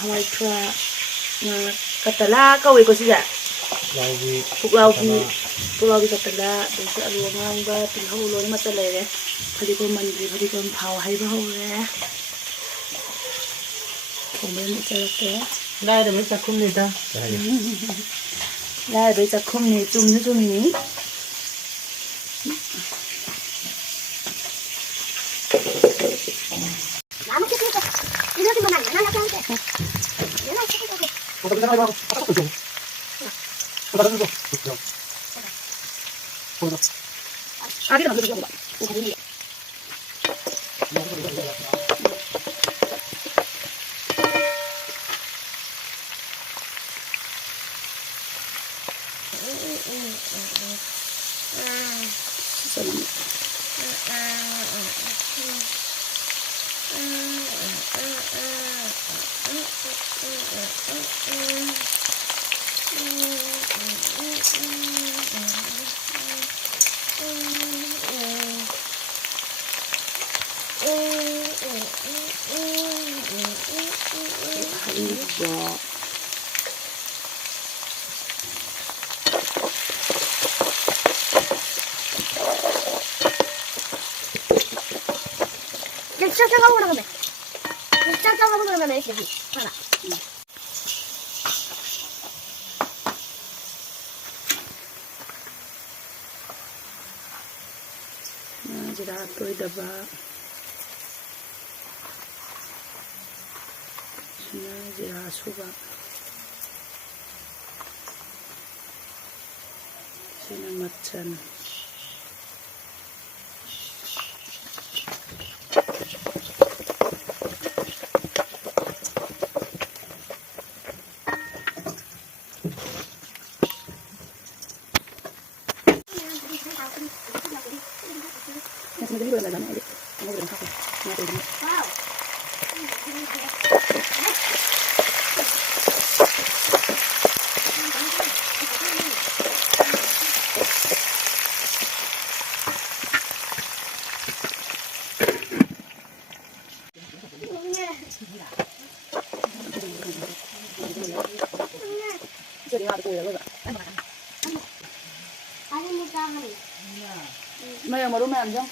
hawai thra katala kawai ko siya puklawi katala dito alu ngangba tilhaw lo ni matalere phadi ko mandri phadi ko phao haiba hore thongben charate lai da mai chakum ni ta lai doi chakum ni chumni jira toy daba sina jira suba sina machan mày mà đúng mềm không?